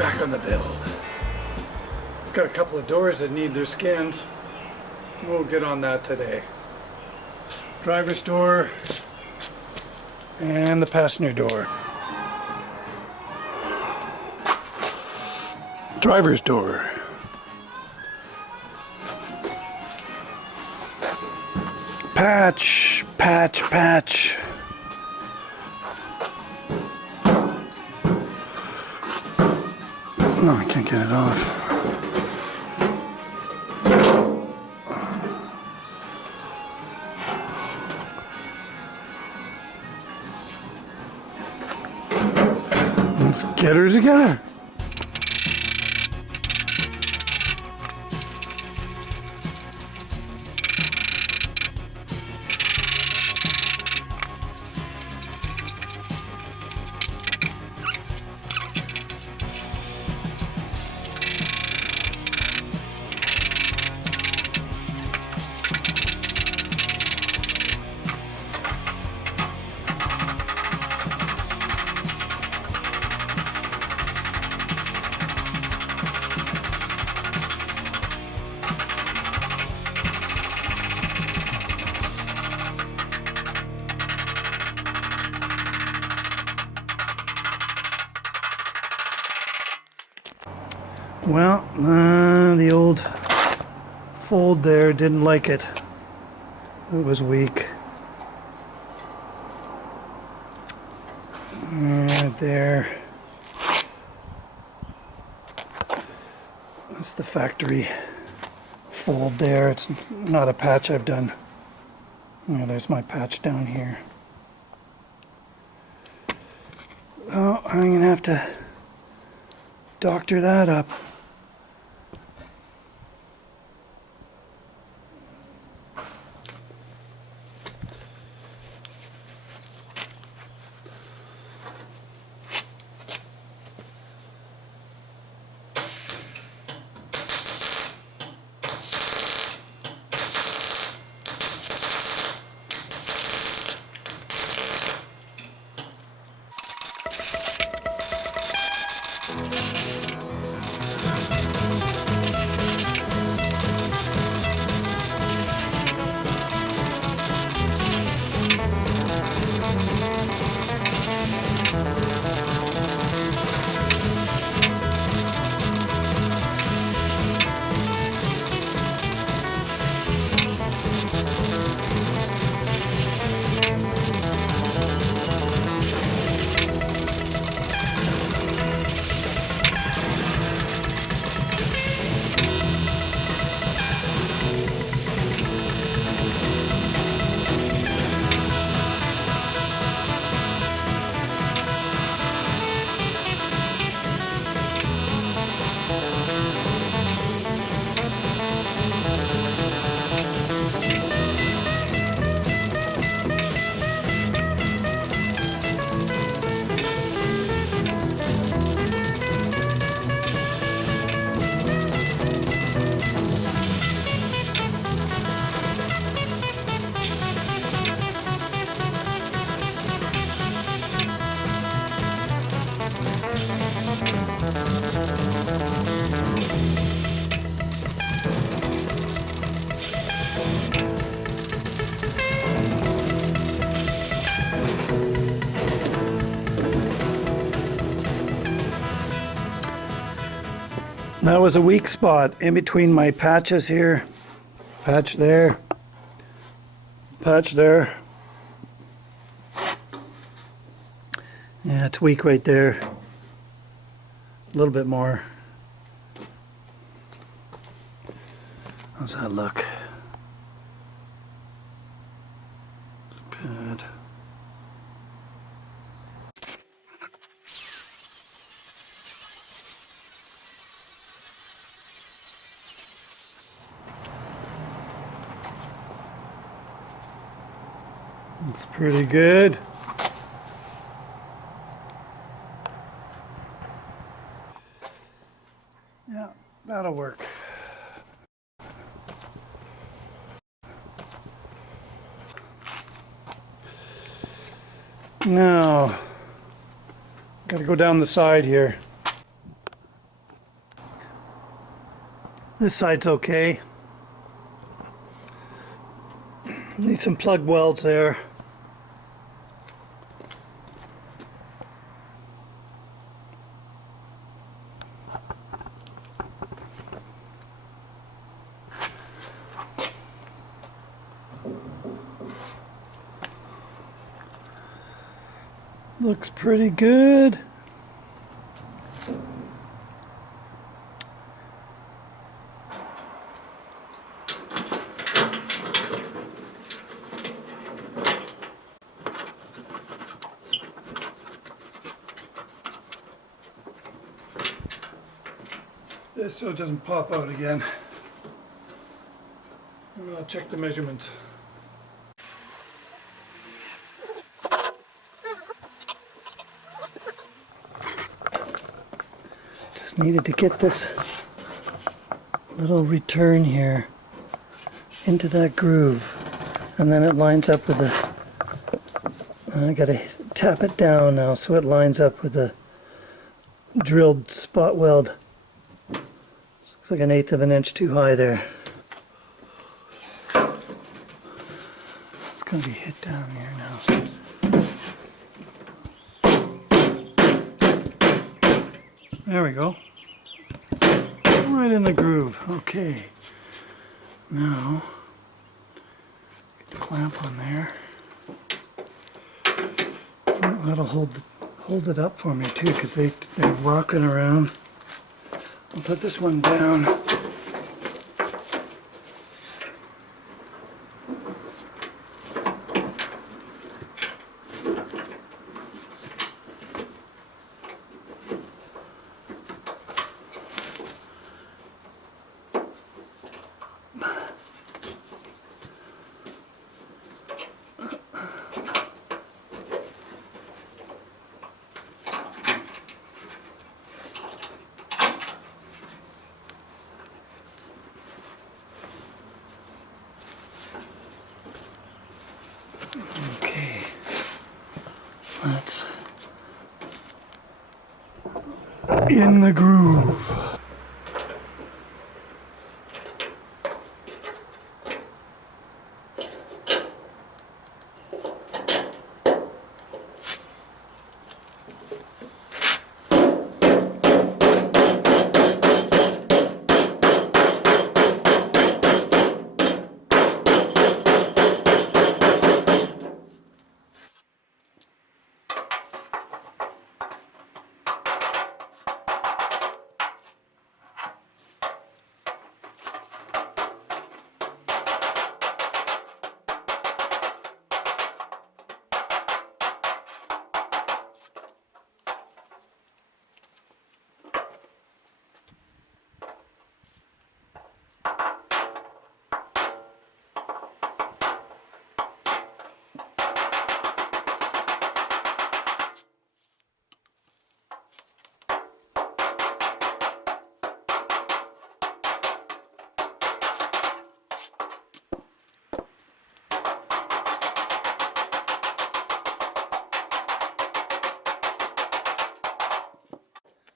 back on the build. Got a couple of doors that need their skins. We'll get on that today. Driver's door and the passenger door. Driver's door. Patch, patch, patch. No, I can't get it off. Let's get her together. Well, the old fold there didn't like it. It was weak. Right there. That's the factory fold there. It's not a patch I've done. There's my patch down here. Oh, I'm gonna have to doctor that up. That was a weak spot in between my patches here. Patch there. Patch there. Yeah, it's weak right there. A little bit more. How's that look? Good. It's pretty good. Yeah, that'll work. Now, gotta go down the side here. This side's okay. Need some plug welds there. Looks pretty good. This so it doesn't pop out again. And I'll check the measurements. Just needed to get this little return here into that groove, and then it lines up with the, I gotta tap it down now so it lines up with the drilled spot weld. Looks like 1/8 of an inch too high there. It's gonna be hit down here now. There we go. Right in the groove. Okay. Now, get the clamp on there. That'll hold it up for me too, because they're rocking around. I'll put this one down. Okay, let's in the groove.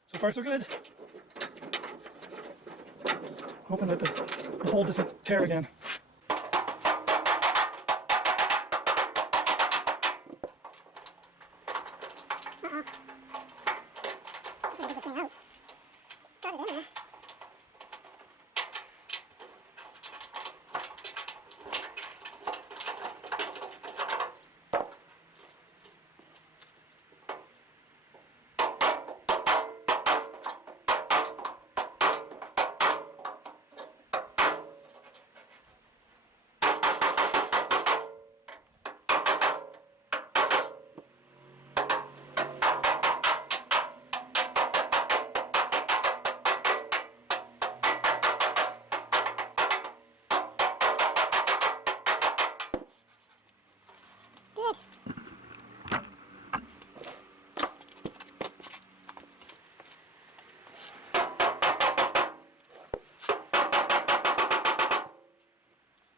So far so good. Hoping that the hole doesn't tear again.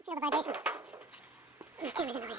Feel the vibrations. The camera's in the way.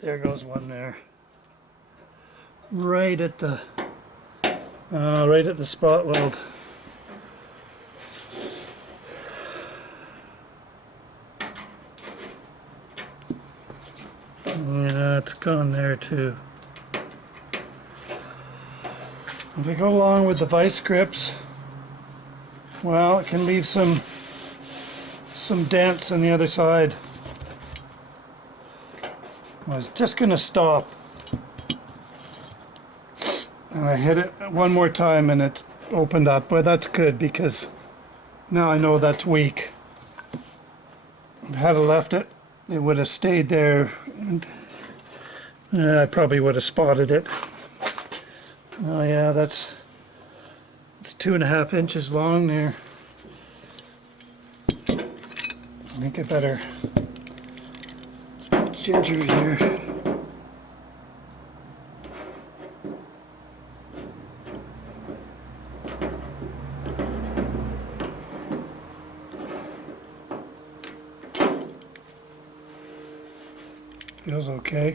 There goes one there. Right at the spot weld. Yeah, it's gone there too. If I go along with the vice grips, well, it can leave some dents on the other side. I was just going to stop, and I hit it one more time and it opened up, but that's good because now I know that's weak. If I had left it, it would have stayed there, and I probably would have spotted it. Oh yeah, it's 2.5 inches long there. I think I better put ginger here. Feels okay.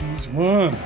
There's one.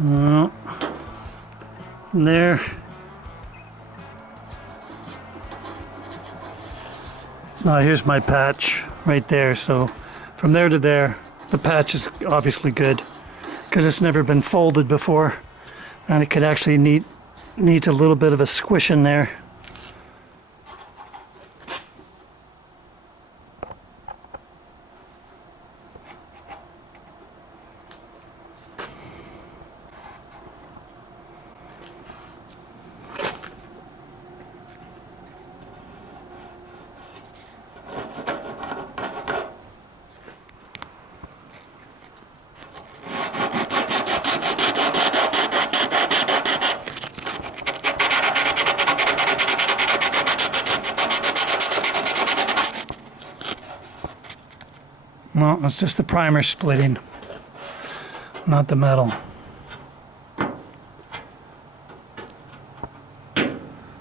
Well, there. Now here's my patch right there. So from there to there, the patch is obviously good because it's never been folded before, and it could actually needs a little bit of a squish in there. No, it's just the primer splitting, not the metal.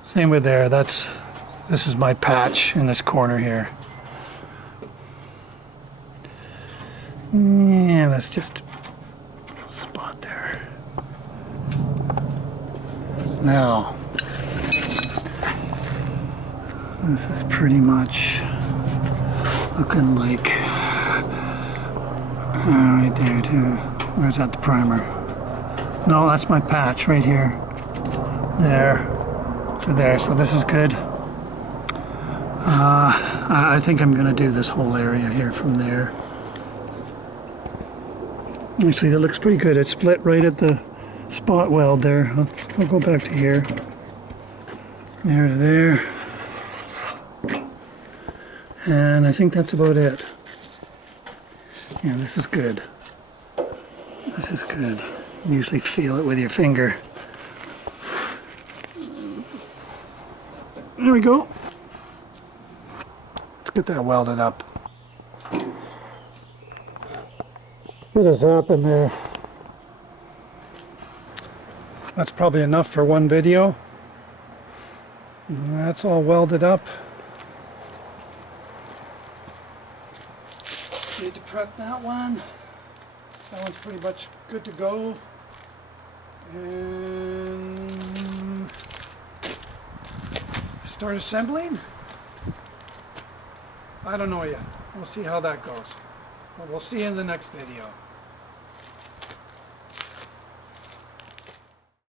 Same with there. This is my patch in this corner here. Yeah, that's just a spot there. Now, this is pretty much looking like right there too. Where's that, the primer? No, that's my patch right here. There to there. So this is good. I think I'm going to do this whole area here from there. Actually, that looks pretty good. It's split right at the spot weld there. I'll go back to here. There to there. And I think that's about it. Yeah, this is good. This is good. You usually feel it with your finger. There we go. Get that welded up. Bit of zap in there. That's probably enough for one video. And that's all welded up. Need to prep that one. That one's pretty much good to go. And start assembling? I don't know yet. We'll see how that goes. But we'll see you in the next video.